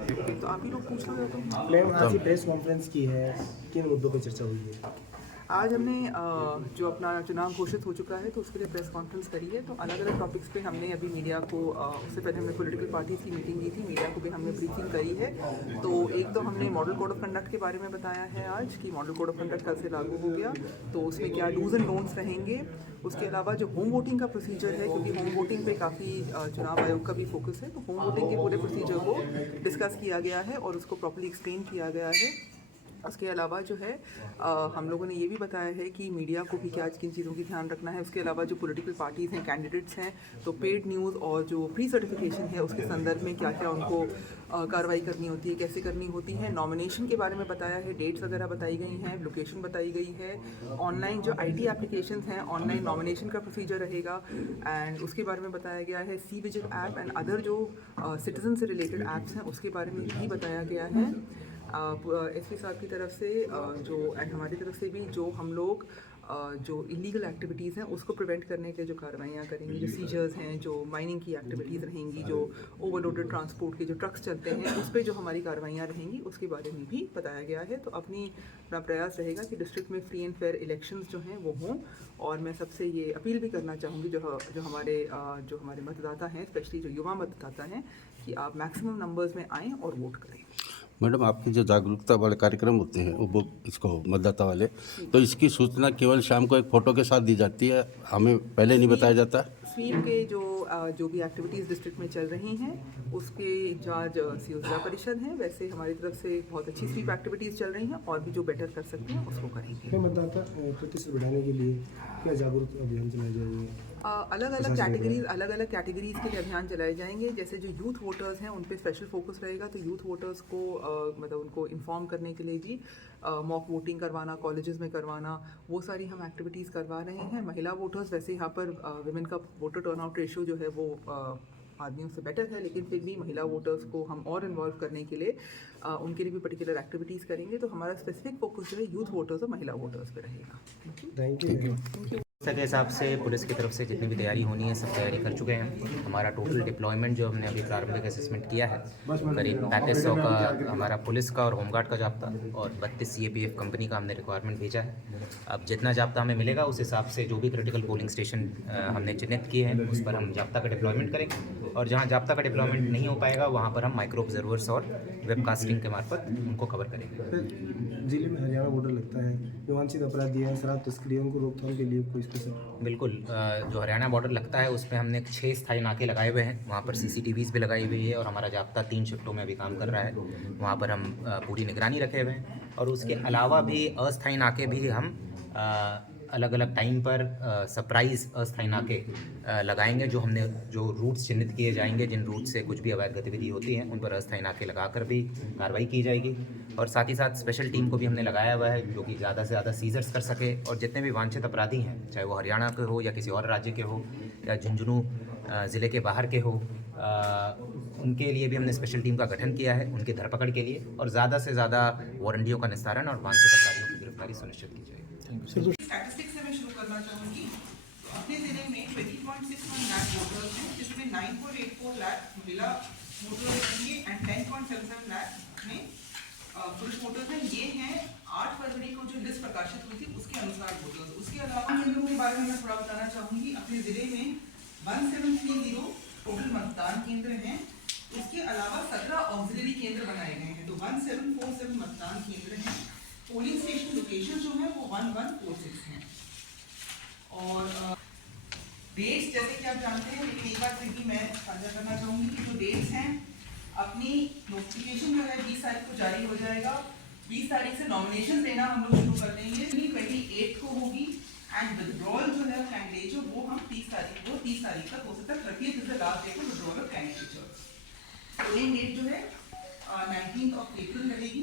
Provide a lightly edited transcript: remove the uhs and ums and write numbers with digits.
तो आप ही लोग पूछ लो तो। मैम आज ही प्रेस कॉन्फ्रेंस की है, किन मुद्दों पर चर्चा हुई है? आज हमने जो अपना चुनाव घोषित हो चुका है तो उसके लिए प्रेस कॉन्फ्रेंस करी है। तो अलग अलग टॉपिक्स पे हमने अभी मीडिया को उससे पहले हमने पॉलिटिकल पार्टीज़ की मीटिंग की थी, मीडिया को भी हमने ब्रीफिंग करी है। तो एक तो हमने मॉडल कोड ऑफ कंडक्ट के बारे में बताया है आज कि मॉडल कोड ऑफ कंडक्ट कल से लागू हो गया, तो उसमें क्या डूज एंड डोंट्स रहेंगे। उसके अलावा जो होम वोटिंग का प्रोसीजर है, क्योंकि होम वोटिंग पे काफ़ी चुनाव आयोग का भी फोकस है, तो होम वोटिंग के पूरे प्रोसीजर को डिस्कस किया गया है और उसको प्रॉपर्ली एक्सप्लेन किया गया है। उसके अलावा जो है हम लोगों ने ये भी बताया है कि मीडिया को भी क्या किन चीज़ों की ध्यान रखना है। उसके अलावा जो पॉलिटिकल पार्टीज़ हैं, कैंडिडेट्स हैं, तो पेड न्यूज़ और जो प्री सर्टिफिकेशन है उसके संदर्भ में क्या क्या उनको कार्रवाई करनी होती है, कैसे करनी होती है। नॉमिनेशन के बारे में बताया है, डेट्स वगैरह बताई गई हैं, लोकेशन बताई गई है। ऑनलाइन जो IT एप्लीकेशंस हैं, ऑनलाइन नॉमिनेशन का प्रोसीजर रहेगा एंड उसके बारे में बताया गया है। C vigil app and other जो सिटीजन से रिलेटेड ऐप्स हैं उसके बारे में भी बताया गया है। SP साहब की तरफ से जो एंड हमारी तरफ से भी जो हम लोग जो इलीगल एक्टिविटीज़ हैं उसको प्रिवेंट करने के जो कार्रवाइयाँ करेंगे, जो सीजर्स हैं, जो माइनिंग की एक्टिविटीज़ रहेंगी, जो ओवरलोडेड ट्रांसपोर्ट के जो ट्रक्स चलते हैं उस पर जो हमारी कार्रवाइयाँ रहेंगी उसके बारे में भी बताया गया है। तो अपना प्रयास रहेगा कि डिस्ट्रिक्ट में फ्री एंड फेयर इलेक्शंस जो हैं वो हों। और मैं सबसे ये अपील भी करना चाहूँगी जो हमारे मतदाता हैं, स्पेशली जो युवा मतदाता हैं, कि आप मैक्सिमम नंबर्स में आएँ और वोट करें। मैडम, आपके जो जागरूकता वाले कार्यक्रम होते हैं वो इसको मतदाता वाले, तो इसकी सूचना केवल शाम को एक फ़ोटो के साथ दी जाती है, हमें पहले नहीं बताया जाता? स्वीप के जो भी एक्टिविटीज़ डिस्ट्रिक्ट में चल रही हैं उसके इंचार्ज CO जिला परिषद हैं। वैसे हमारी तरफ से बहुत अच्छी स्वीप एक्टिविटीज़ चल रही हैं और भी जो बेटर कर सकते हैं उसको करेंगे। मतदाता प्रतिशत बढ़ाने के लिए क्या जागरूकता अभियान चलाए जाएंगे? अलग अलग कैटेगरीज के लिए अभियान चलाए जाएंगे। जैसे जो यूथ वोटर्स हैं उन पे स्पेशल फोकस रहेगा, तो यूथ वोटर्स को मतलब उनको इन्फॉर्म करने के लिए भी मॉक वोटिंग करवाना, कॉलेजेस में करवाना, वो सारी हम एक्टिविटीज़ करवा रहे हैं। महिला वोटर्स, वैसे यहाँ पर विमेन का वोटर टर्नआउट रेशियो जो है वो आदमियों से बेटर है, लेकिन फिर भी महिला वोटर्स को हम और इन्वॉल्व करने के लिए उनके लिए भी पर्टिकुलर एक्टिविटीज़ करेंगे। तो हमारा स्पेसिफिक फोकस जो है यूथ वोटर्स और महिला वोटर्स पे रहेगा। Thank you. के हिसाब से पुलिस की तरफ से जितनी भी तैयारी होनी है सब तैयारी कर चुके हैं। हमारा टोटल डिप्लॉयमेंट जो हमने अभी प्रारंभिक असेसमेंट किया है करीब 3500 का हमारा पुलिस का और होमगार्ड का जाब्ता और 32 CAPF कंपनी का हमने रिक्वायरमेंट भेजा है। अब जितना जाब्ता हमें मिलेगा उस हिसाब से जो भी क्रिटिकल पोलिंग स्टेशन हमने चिन्हित किए हैं उस पर हम जाब्ता का डिप्लॉयमेंट करेंगे और जहाँ जाब्ता का डिप्लॉयमेंट नहीं हो पाएगा वहाँ पर हम माइक्रो ऑब्जर्वर्स और वेबकास्टिंग के मार्फत उनको कवर करेंगे। जिले में हरियाणा बॉर्डर लगता है, जो वांछित अपराधी हैं, शराब तस्करियों को रोकथाम के लिए कोई स्पेशल? बिल्कुल, जो हरियाणा बॉर्डर लगता है उसमें हमने 6 स्थायी नाके लगाए हुए हैं, वहाँ पर CCTVs भी लगाई हुई है और हमारा जाब्ता 3 शिफ्टों में अभी काम कर रहा है। वहाँ पर हम पूरी निगरानी रखे हुए हैं और उसके अलावा भी अस्थायी नाके भी हम अलग अलग टाइम पर सरप्राइज़ अस्थायी नाके लगाएंगे। जो रूट्स चिन्हित किए जाएंगे, जिन रूट से कुछ भी अवैध गतिविधि होती है उन पर अस्थायी नाके लगाकर भी कार्रवाई की जाएगी। और साथ ही साथ स्पेशल टीम को भी हमने लगाया हुआ है जो कि ज़्यादा से ज़्यादा सीजर्स कर सके और जितने भी वांछित अपराधी हैं, चाहे वो हरियाणा के हो या किसी और राज्य के हो या झुंझुनू ज़िले के बाहर के हो, उनके लिए भी हमने स्पेशल टीम का गठन किया है उनकी धरपकड़ के लिए और ज़्यादा से ज़्यादा वारंटियों का निस्तारण और वांछित अपराधियों की गिरफ्तारी सुनिश्चित की जाएगी। स्टैटिस्टिक्स से मैं शुरू करना चाहूँगी। तो अपने ज़िले में 20.61 लाख वोटर्स हैं, जिसमें 9.84 लाख महिला वोटर्स होंगे एंड 10.77 लाख में पुरुष वोटर्स हैं। ये हैं 8 फरवरी को जो लिस्ट प्रकाशित हुई थी उसके अनुसार वोटर्स। उसके अलावा केंद्रों के बारे में मैं थोड़ा बताना चाहूँगी। अपने ज़िले में 1730 टोटल मतदान केंद्र हैं। उसके अलावा 17 ऑक्सिलरी केंद्र बनाए गए हैं, तो 1747 मतदान केंद्र हैं। पोलिंग स्टेशन लोकेशन जो है वो 1146 हैं। और डेट्स जैसे कि आप जानते हैं, लेकिन एक बार फिर भी मैं साझा करना चाहूँगी कि जो डेट्स हैं, अपनी नोटिफिकेशन जो है 20 तारीख को जारी हो जाएगा। 20 तारीख से नॉमिनेशन देना हम लोग शुरू कर देंगे। 28 को होगी एंड विड्रॉल जो है कैंडिडेट जो वो हम 30 तारीख तक हो सकता है। 30th is the last date of withdrawal of candidatures. Polling date जो है 19 अप्रैल रहेगी